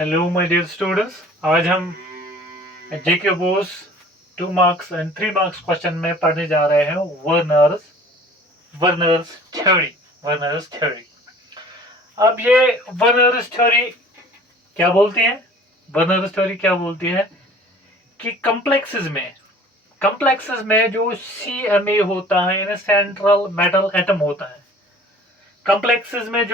Hello my dear students, आज हम JK BOSE 2 marks and 3 marks question में पढ़ने जा रहे हैं वर्नर्स थ्योरी। अब ये वर्नर्स थ्योरी क्या बोलती है? वर्नर्स थ्योरी क्या बोलती है कि कम्प्लेक्सेस में जो सीएमए होता है यानी सेंट्रल मेटल एटम होता है। कम्प्लेक्सेस में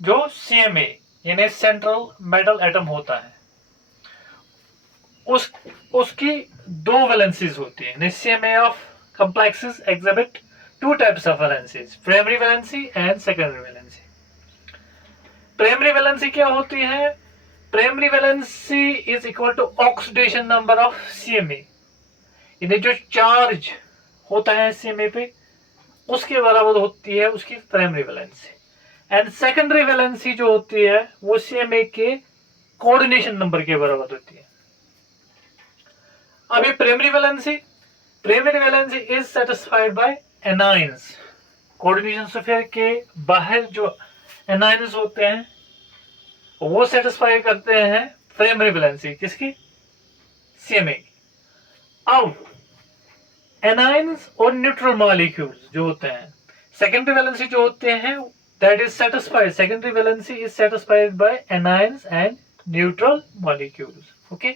जो सीएमए यानी सेंट्रल मेटल एटम होता है उसकी दो वैलेंसीज होती है। CMA of complexes exhibit two types of valencies, primary valency and secondary valency. Primary valency क्या होती है? Primary valency is equal to oxidation number of CMA, यानी जो चार्ज होता है सीएमए पे उसके बराबर होती है उसकी primary valency. And secondary valency जो होती है वो सीएमए के कोऑर्डिनेशन नंबर के बराबर होती है। अब ये primary valency is satisfied by anions. Coordination sphere के बाहर जो एनाइंस होते हैं वो सेटिस्फाई करते हैं प्राइमरी वैलेंसी किसकी? सीएमए की। अब एनाइंस और न्यूट्रल मॉलिक्यूल्स जो होते हैं, सेकेंडरी वैलेंसी जो होते हैं that is satisfied, secondary valency is satisfied by anions and neutral molecules. Okay,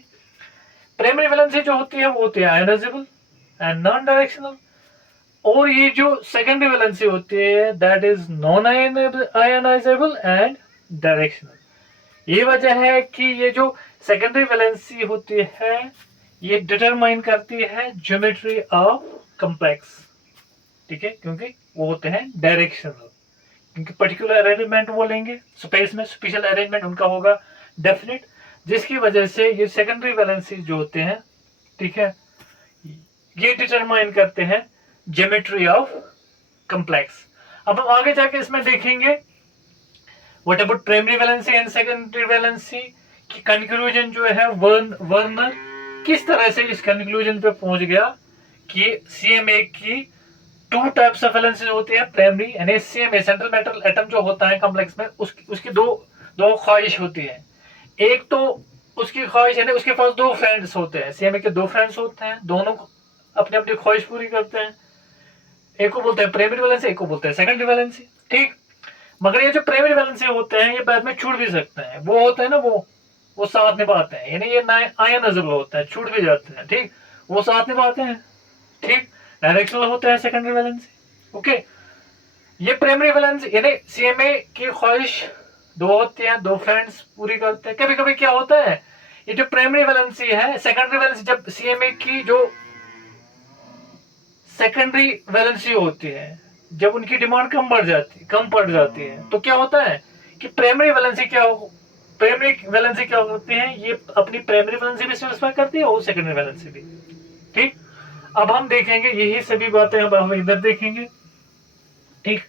primary valency जो होती है वो होती है आयोनाइजेबल एंड नॉन डायरेक्शनल, और ये जो सेकेंडरी वैलेंसी होती है that is non ionisable and directional. ये वजह है कि ये जो सेकेंडरी वैलेंसी होती है ये डिटरमाइन करती है ज्योमेट्री ऑफ कम्प्लेक्स, ठीक है, क्योंकि वो होते हैं डायरेक्शनल, क्योंकि पर्टिकुलर अरेंजमेंट वो लेंगे स्पेस में, स्पेशल अरेंजमेंट उनका होगा डेफिनेट, जिसकी वजह से ये सेकेंडरी वैलेंसी जो होते हैं, ठीक है, ये डिटरमाइन करते हैं ज्योमेट्री ऑफ कम्प्लेक्स। अब हम आगे जाके इसमें देखेंगे what about primary valency and secondary valency की कंक्लूजन जो है वर्नर किस तरह से इस कंक्लूजन पे पहुंच गया कि सीएमए की टू टाइप्स ऑफ वैलेंसी होती है। प्राइमरी यानी सीएमए सेंट्रल मेटल एटम जो होता है कॉम्प्लेक्स में उसकी दो ख्वाहिश होती है। एक तो उसकी ख्वाहिश यानी उसके पास दो फ्रेंड्स होते हैं, सीएमए के दो फ्रेंड्स होते हैं, दोनों अपनी अपनी ख्वाहिश पूरी करते हैं। एक को बोलते हैं प्राइमरी वैलेंसी, एक को बोलते हैं सेकेंडरी वैलेंसी, ठीक। मगर ये जो प्राइमरी वैलेंसी होते हैं ये बाद में छूट भी सकते हैं, वो होते हैं ना वो साथ निभाते हैं, यानी ये आयनाइजेबल होते हैं, छूट भी जाते हैं, ठीक, वो साथ निभाते हैं, ठीक। डायरेक्शनल होता है सेकेंडरी वैलेंसी। ओके, ये प्राइमरी वैलेंसी यानी सीएमए की ख्वाहिश दो होती है, दो फ्रेंड्स पूरी करते हैं। कभी कभी क्या होता है ये जो प्राइमरी वैलेंसी है, सेकेंडरी वैलेंसी जब सीएमए की जो सेकेंडरी वैलेंसी होती है जब उनकी डिमांड कम पड़ जाती है तो क्या होता है कि प्राइमरी वैलेंसी क्या होती है, ये अपनी प्राइमरी वैलेंसी भी सेटिस्फाई करती है और सेकेंडरी वैलेंसी भी, ठीक। अब हम देखेंगे यही सभी बातें अब हम इधर देखेंगे, ठीक।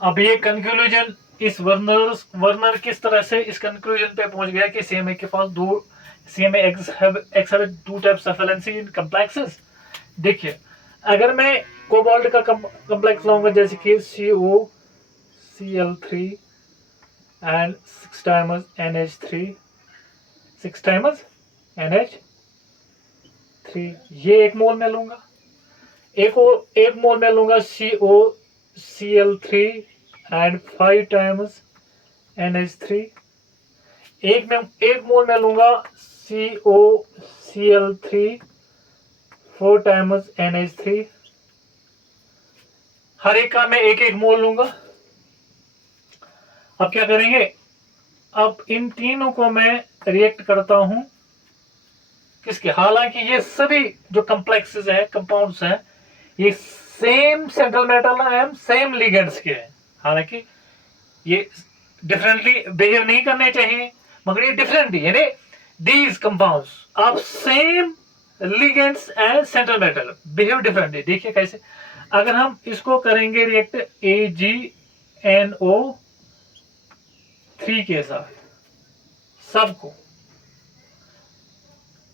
अब ये कंक्लूजन इस वर्नर किस तरह से इस कंक्लूजन पे पहुंच गया कि सीएमए के पास CMA exhibit two types of valency in complexes. देखिए, अगर मैं कोबाल्ट का कॉम्प्लेक्स लाऊंगा जैसे कि COCl3 and 6 times NH3, 6 times NH3, ये एक मोल में लूंगा। एक मोल में लूंगा COCl3 एंड 5 टाइम्स NH3। एक मोल में लूंगा COCl3 4 टाइम्स NH3। हर एक का मैं एक मोल लूंगा। अब क्या करेंगे, अब इन तीनों को मैं रिएक्ट करता हूं किसके, हालांकि ये सभी जो कॉम्प्लेक्सेस है, कंपाउंड्स हैं, ये सेम सेंट्रल मेटल है, सेम लिगेंड्स के हैं, हालांकि ये डिफरेंटली बिहेव नहीं करने चाहिए, मगर ये डिफरेंटली यानी these compounds of same ligands and central metal behave differently. देखिए कैसे, अगर हम इसको करेंगे रिएक्ट AgNO3 के साथ सबको,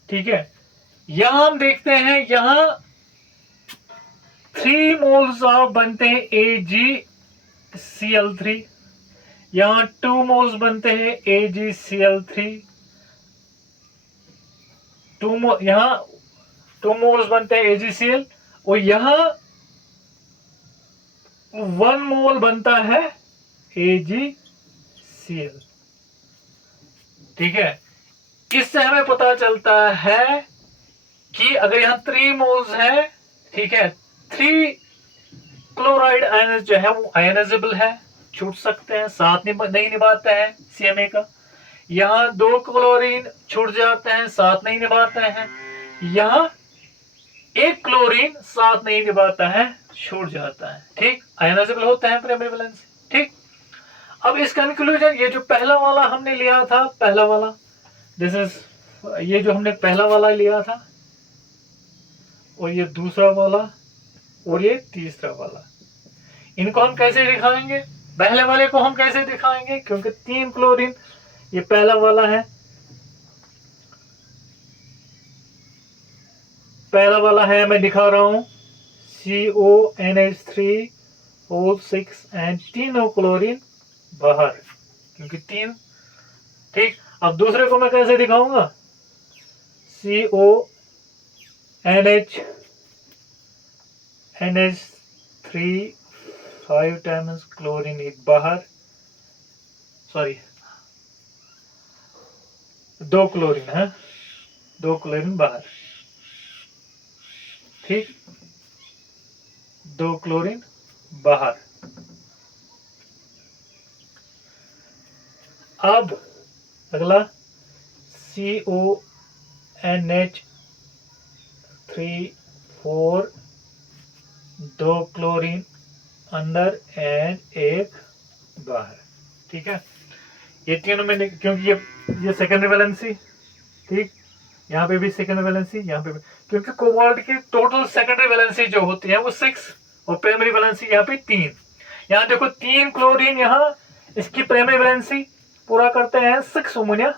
ठीक है, यहां हम देखते हैं यहां 3 मोल्स ऑफ बनते हैं AgCl3 यहाँ 2 मोल्स बनते हैं AgCl3, यहाँ 2 मोल्स बनते हैं AgCl, और यहाँ 1 मोल बनता है AgCl। ठीक है, इससे हमें पता चलता है कि अगर यहाँ 3 मोल्स है, ठीक है, 3 क्लोराइड आयन जो है वो आयनाइजेबल है, छूट सकते हैं, साथ नहीं निभाता है CMA का। यहाँ 2 क्लोरीन छूट जाते हैं, साथ नहीं निभाते हैं। यहाँ 1 क्लोरीन साथ नहीं निभाता है, छूट जाता है। ठीक, आयनाइजेबल होता है प्राइमरी वैलेंसी। ठीक, अब इस कंक्लूजन, ये जो पहला वाला हमने लिया था, पहला वाला, दिस इज, ये जो हमने पहला वाला लिया था, और ये दूसरा वाला, और ये तीसरा वाला, इनको हम कैसे दिखाएंगे? पहले वाले को हम कैसे दिखाएंगे, क्योंकि 3 क्लोरीन, ये पहला वाला है, पहला वाला है, मैं दिखा रहा हूं CONH3O6 एंड तीनों क्लोरीन बाहर, क्योंकि 3। ठीक, अब दूसरे को मैं कैसे दिखाऊंगा? NH3 5 टाइम्स क्लोरीन एक बाहर, सॉरी 2 क्लोरीन है, 2 क्लोरीन बाहर। ठीक, 2 क्लोरीन बाहर। अब अगला CONH3 4, 2 क्लोरीन अंदर एंड 1 बाहर। ठीक है, ये तीनों में, क्योंकि ये सेकेंडरी वैलेंसी, ठीक, यहाँ पे भी सेकेंडरी वैलेंसी, यहाँ पे भी, क्योंकि कोबाल्ट की टोटल सेकेंडरी वैलेंसी जो होती है वो 6, और प्राइमरी वैलेंसी यहाँ पे 3। यहाँ देखो 3 क्लोरीन, यहाँ इसकी प्राइमरी वैलेंसी पूरा करते हैं 6 अमोनिया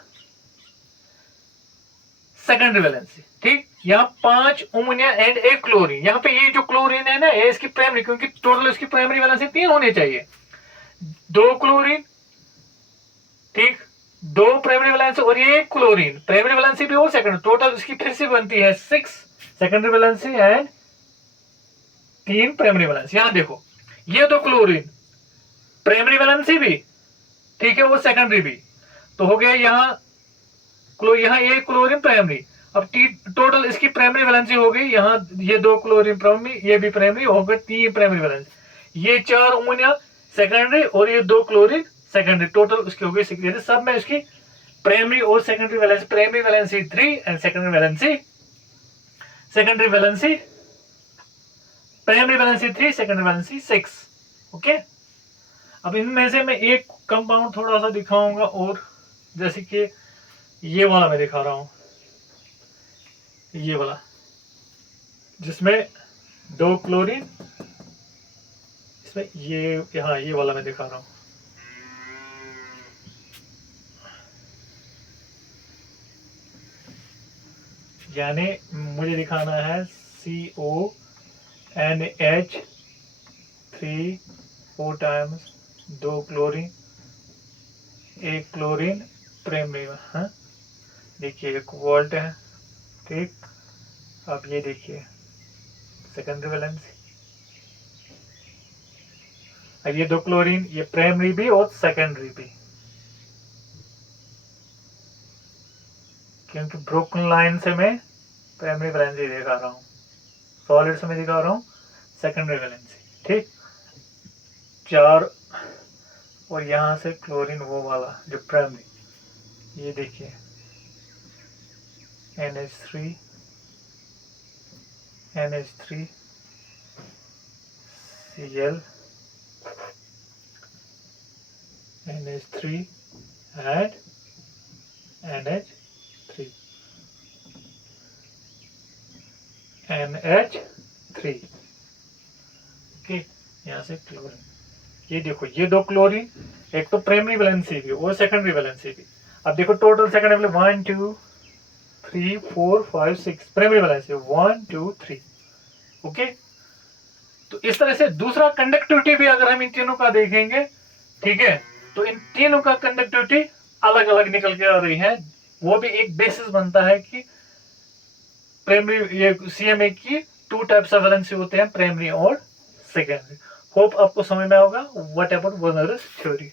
सेकेंडरी वैलेंसी। ठीक, यहाँ 5 अमोनिया एंड 1 क्लोरीन, यहाँ पे ये जो क्लोरीन है ना, ये इसकी प्राइमरी, क्योंकि टोटल इसकी प्राइमरी वैलेंसी 3 होनी चाहिए, 2 क्लोरीन, ठीक, 2 प्राइमरी वैलेंसी, और ये 1 क्लोरीन, प्राइमरी वैलेंसी भी और सेकेंडरी, टोटल इसकी फिर से बनती है 6 secondary valency and 3 primary valency. यहां देखो ये 2 क्लोरीन, प्राइमरी वैलेंसी भी, ठीक है, वो सेकेंडरी भी, तो हो गया यहाँ ये क्लोरीन प्राइमरी। अब टोटल इसकी प्राइमरी वैलेंसी हो गई, यहाँ ये 2 क्लोरीन प्राइमरी, ये भी प्राइमरी, हो गए 3 प्राइमरी वैलेंसी, ये 4 अमोनिया सेकेंडरी, और ये 2 क्लोरीन सेकेंडरी, टोटल उसकी हो गई 6। सब में इसकी प्राइमरी और secondary valency, primary valency 3 and secondary valency primary valency 3, secondary valency 6। Okay, अब इनमें से मैं एक कंपाउंड थोड़ा सा दिखाऊंगा, और जैसे कि ये वाला मैं दिखा रहा हूं, ये वाला जिसमें 2 क्लोरीन, इसमें ये वाला मैं दिखा रहा हूं, यानी मुझे दिखाना है CONH3 4 times 2 chlorine, 1 chlorine primary. हाँ, देखिए कोबाल्ट है, ठीक, अब ये देखिए सेकेंडरी वैलेंसी, अब ये 2 क्लोरीन, ये प्राइमरी भी और सेकेंडरी भी, क्योंकि ब्रोकन लाइन से मैं प्राइमरी वैलेंसी दिखा रहा हूँ, सॉलिड से मैं दिखा रहा हूँ सेकेंडरी वैलेंसी। ठीक, 4, और यहाँ से क्लोरीन वो वाला जो प्राइमरी, ये देखिए NH3 Cl, NH3 and NH3, okay, यहाँ से क्लोरीन, ये देखो ये 2 क्लोरीन, एक तो प्राइमरी वैलेंसी भी और सेकेंडरी वैलेंसी भी। अब देखो total secondary 1 2 3 4 5 6, primary valency 1 2 3। Okay, तो इस तरह से दूसरा कंडक्टिविटी भी अगर हम इन तीनों का देखेंगे, ठीक है, तो इन तीनों का कंडक्टिविटी अलग अलग निकल के आ रही है। वो भी एक बेसिस बनता है कि प्राइमरी ये CMA की 2 टाइप्स ऑफ वैलेंसी होते हैं, प्राइमरी और सेकेंडरी। होप आपको समझ में होगा what about one error theory.